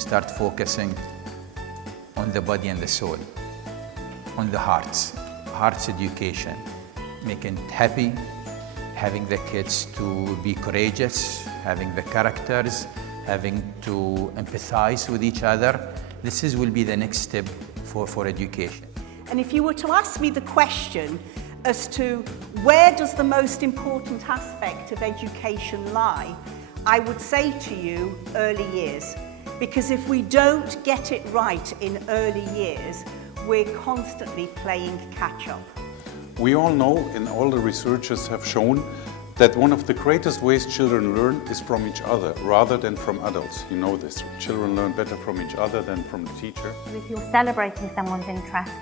Start focusing on the body and the soul, on the hearts education, making it happy, having the kids to be courageous, having the characters, having to empathize with each other. This will be the next step for education. And if you were to ask me the question as to where does the most important aspect of education lie, I would say to you early years. Because if we don't get it right in early years, we're constantly playing catch-up. We all know, and all the researchers have shown, that one of the greatest ways children learn is from each other, rather than from adults. You know this. Children learn better from each other than from the teacher. If you're celebrating someone's interests,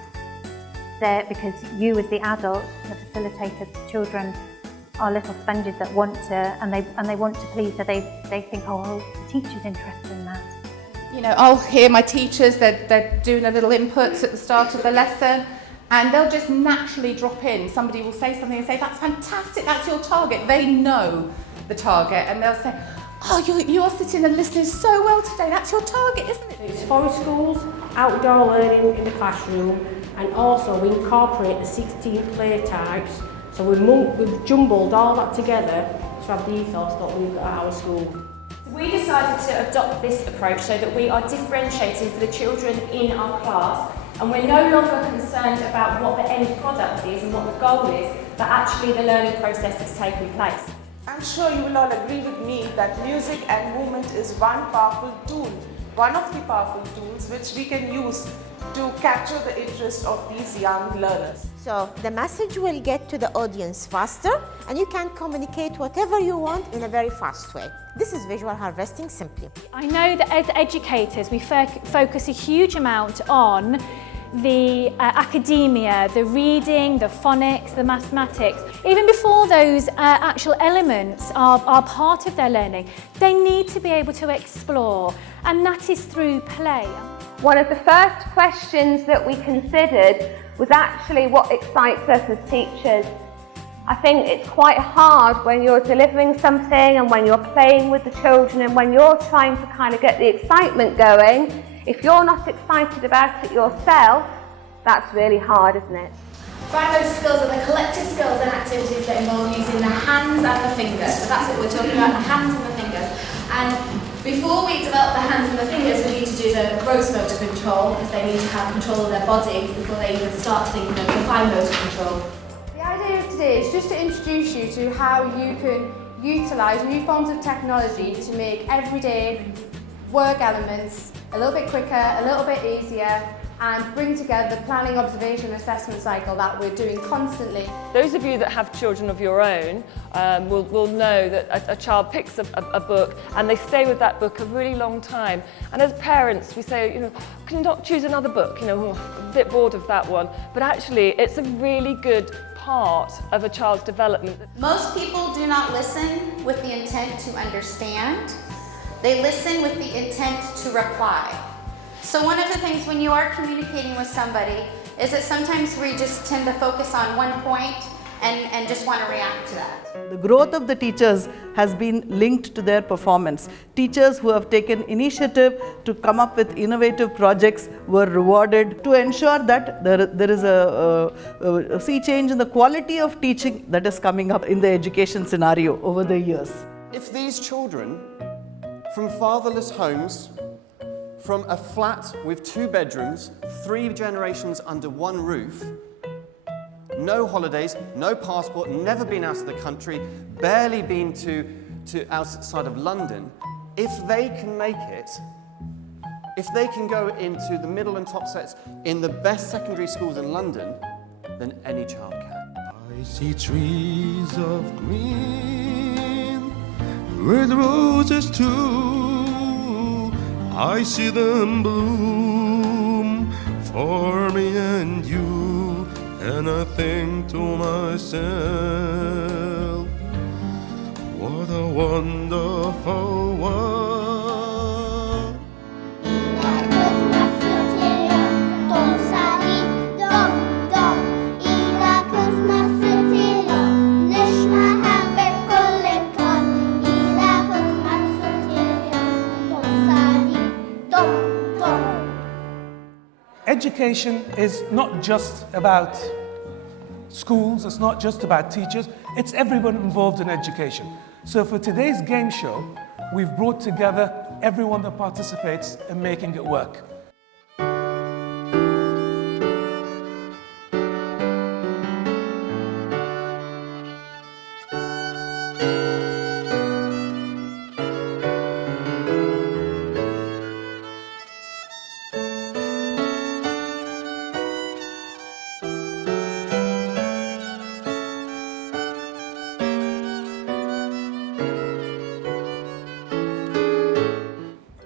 because you as the adult have facilitated children are little sponges that want to, and they want to please, so they think, oh, well, the teacher's interested in that. You know, I'll hear my teachers, they're doing a little inputs at the start of the lesson, and they'll just naturally drop in. Somebody will say something and say, that's fantastic, that's your target. They know the target, and they'll say, oh, you're sitting and listening so well today, that's your target, isn't it? It's forest schools, outdoor learning in the classroom, and also we incorporate the 16 play types. So we've jumbled all that together to have the ethos that we've got at our school. We decided to adopt this approach so that we are differentiating for the children in our class, and we're no longer concerned about what the end product is and what the goal is, but actually the learning process is taking place. I'm sure you will all agree with me that music and movement is one powerful tool, one of the powerful tools which we can use to capture the interest of these young learners. So the message will get to the audience faster, and you can communicate whatever you want in a very fast way. This is visual harvesting simply. I know that as educators we focus a huge amount on the academia, the reading, the phonics, the mathematics. Even before those actual elements are part of their learning, they need to be able to explore, and that is through play. One of the first questions that we considered was actually what excites us as teachers. I think it's quite hard when you're delivering something and when you're playing with the children and when you're trying to kind of get the excitement going. If you're not excited about it yourself, that's really hard, isn't it? Find those skills are the collective skills and activities that involve using the hands and the fingers. So that's what we're talking about, the hands and the fingers. And before we develop the hands and the fingers, we need to do the gross motor control, because they need to have control of their body before they even start thinking of the fine motor control. The idea of today is just to introduce you to how you can utilise new forms of technology to make everyday work elements a little bit quicker, a little bit easier, and bring together the planning, observation, assessment cycle that we're doing constantly. Those of you that have children of your own will know that a child picks a book and they stay with that book a really long time. And as parents, we say, you know, can you not choose another book? You know, I'm a bit bored of that one. But actually, it's a really good part of a child's development. Most people do not listen with the intent to understand. They listen with the intent to reply. So one of the things when you are communicating with somebody is that sometimes we just tend to focus on one point and just want to react to that. The growth of the teachers has been linked to their performance. Teachers who have taken initiative to come up with innovative projects were rewarded to ensure that there is a sea change in the quality of teaching that is coming up in the education scenario over the years. If these children from fatherless homes, from a flat with 2 bedrooms, 3 generations under one roof, no holidays, no passport, never been out of the country, barely been to outside of London, if they can make it, if they can go into the middle and top sets in the best secondary schools in London, then any child can. I see trees of green, red roses too. I see them bloom for me and you, and I think to myself, what a wonderful world. Education is not just about schools, it's not just about teachers, it's everyone involved in education. So for today's game show, we've brought together everyone that participates in making it work.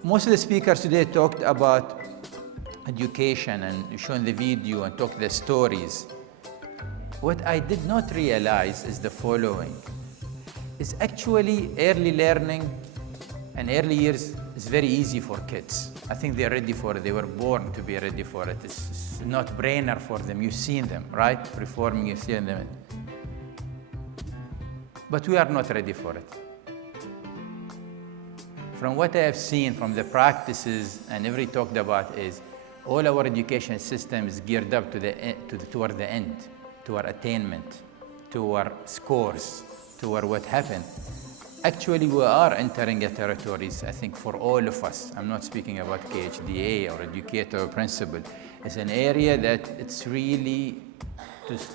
Most of the speakers today talked about education and shown the video and talked the stories. What I did not realize is the following. Is actually early learning and early years is very easy for kids. I think they're ready for it. They were born to be ready for it. It's not brainer for them. You've seen them, right? Performing, you've seen them. But we are not ready for it. From what I have seen from the practices and every talked about is all our education system is geared up toward the end, to our attainment, to our scores, to our what happened. Actually, we are entering a territories, I think, for all of us. I'm not speaking about KHDA or educator or principal. It's an area that it's really,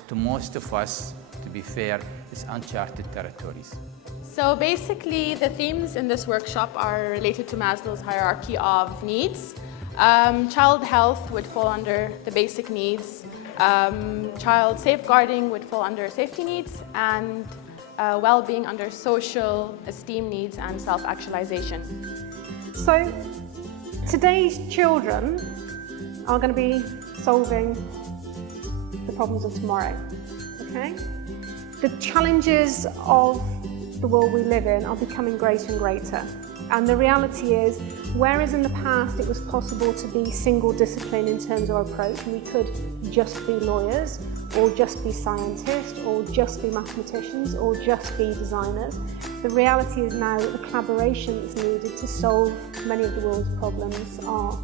to most of us, to be fair, is uncharted territories. So basically, the themes in this workshop are related to Maslow's hierarchy of needs. Child health would fall under the basic needs. Child safeguarding would fall under safety needs, and well-being under social esteem needs and self-actualization. So today's children are going to be solving the problems of tomorrow, okay? The challenges of the world we live in are becoming greater and greater. And the reality is, whereas in the past it was possible to be single discipline in terms of our approach, and we could just be lawyers, or just be scientists, or just be mathematicians, or just be designers, the reality is now that the collaboration that's needed to solve many of the world's problems are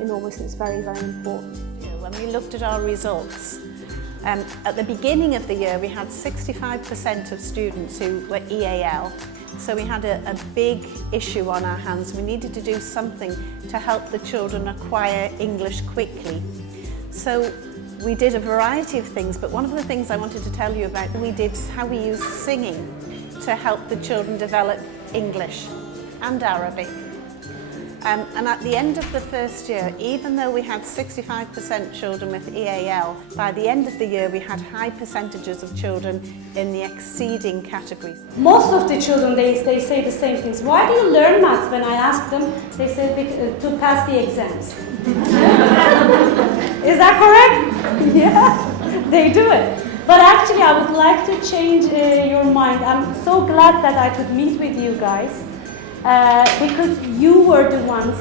enormous, and it's very, very important. When we looked at our results, at the beginning of the year we had 65% of students who were EAL. So we had a big issue on our hands. We needed to do something to help the children acquire English quickly. So we did a variety of things, but one of the things I wanted to tell you about, we did how we used singing to help the children develop English and Arabic. And at the end of the first year, even though we had 65% children with EAL, by the end of the year we had high percentages of children in the exceeding categories. Most of the children, they say the same things. Why do you learn maths? When I ask them, they say to pass the exams. Is that correct? Yeah, they do it. But actually I would like to change your mind. I'm so glad that I could meet with you guys. Because you were the ones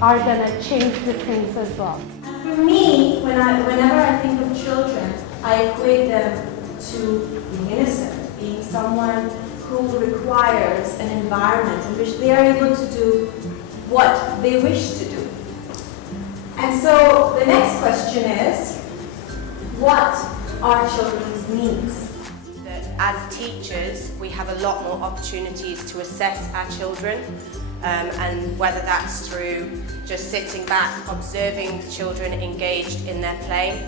are gonna change the things as well. For me, whenever I think of children, I equate them to being innocent, being someone who requires an environment in which they are able to do what they wish to do. And so the next question is, what are children's needs? As teachers, we have a lot more opportunities to assess our children, and whether that's through just sitting back, observing the children engaged in their play,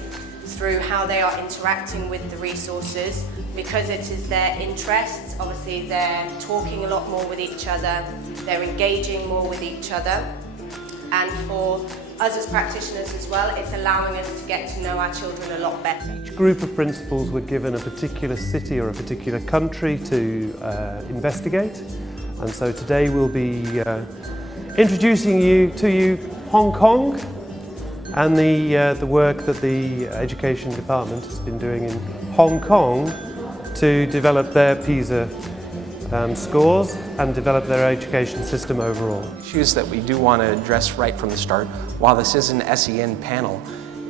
through how they are interacting with the resources, because it is their interests. Obviously they're talking a lot more with each other, they're engaging more with each other, and for us as practitioners as well, it's allowing us to get to know our children a lot better. Each group of principals were given a particular city or a particular country to investigate, and so today we'll be introducing to you Hong Kong and the work that the Education Department has been doing in Hong Kong to develop their PISA scores and develop their education system overall. Issues that we do want to address right from the start, while this is an SEN panel,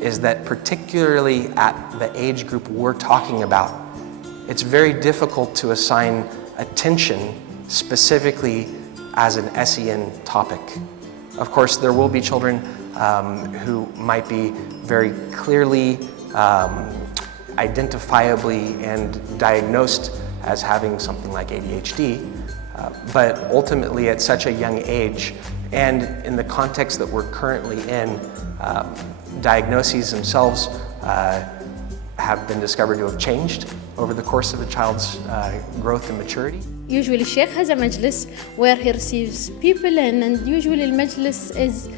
is that particularly at the age group we're talking about, it's very difficult to assign attention specifically as an SEN topic. Of course, there will be children who might be very clearly, identifiably and diagnosed as having something like ADHD, but ultimately at such a young age, and in the context that we're currently in, diagnoses themselves have been discovered to have changed over the course of a child's growth and maturity. Usually Sheikh has a majlis where he receives people in, and usually the majlis is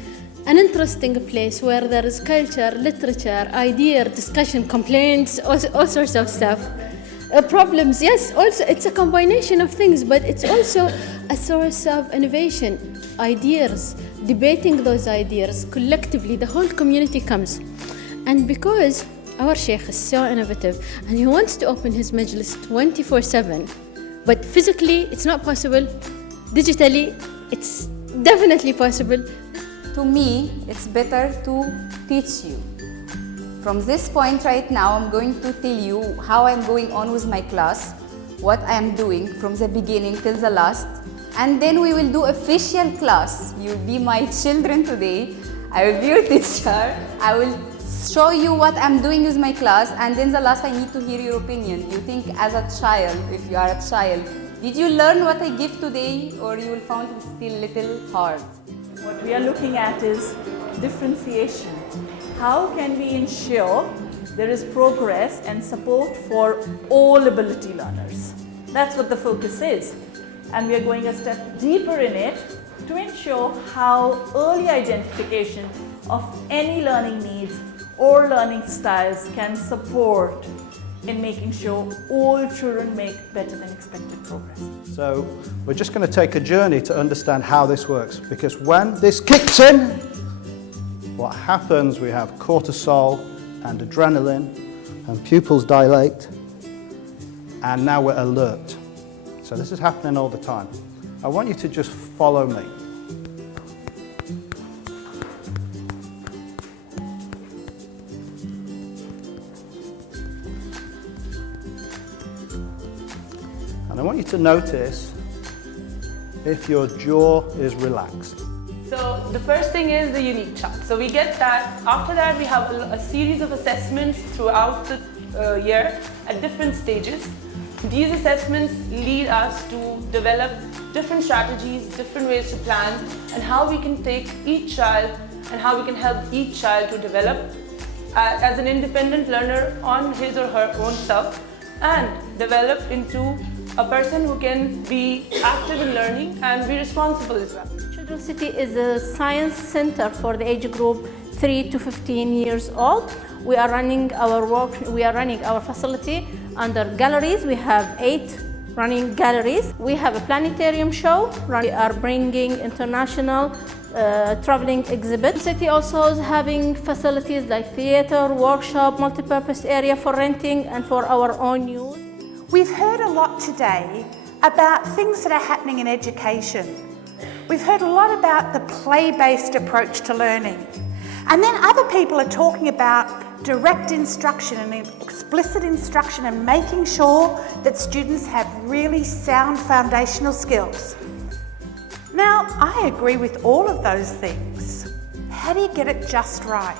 an interesting place where there is culture, literature, idea, discussion, complaints, all sorts of stuff. Problems, yes, also it's a combination of things, but it's also a source of innovation, ideas, debating those ideas collectively. The whole community comes. And because our Sheikh is so innovative and he wants to open his majlis 24/7, but physically it's not possible, digitally it's definitely possible. To me, it's better to teach you. From this point right now, I'm going to tell you how I'm going on with my class, what I am doing from the beginning till the last, and then we will do official class. You'll be my children today, I will be your teacher, I will show you what I'm doing with my class, and then the last I need to hear your opinion. You think as a child, if you are a child, did you learn what I give today, or you will find it still a little hard? What we are looking at is differentiation. How can we ensure there is progress and support for all ability learners? That's what the focus is. And we are going a step deeper in it to ensure how early identification of any learning needs or learning styles can support in making sure all children make better than expected progress. So we're just going to take a journey to understand how this works, because when this kicks in, what happens, we have cortisol and adrenaline, and pupils dilate, and now we're alert. So this is happening all the time. I want you to just follow me. And I want you to notice if your jaw is relaxed. So the first thing is the unique chart. So we get that. After that, we have a series of assessments throughout the year at different stages. These assessments lead us to develop different strategies, different ways to plan, and how we can take each child and how we can help each child to develop as an independent learner on his or her own self, and develop into a person who can be active in learning and be responsible as well. Children's City is a science center for the age group 3 to 15 years old. We are running our facility under galleries. We have 8 running galleries. We have a planetarium show. We are bringing international traveling exhibits. The city also is having facilities like theater, workshop, multi-purpose area for renting and for our own use. We've heard a lot today about things that are happening in education. We've heard a lot about the play-based approach to learning. And then other people are talking about direct instruction and explicit instruction and making sure that students have really sound foundational skills. Now, I agree with all of those things. How do you get it just right?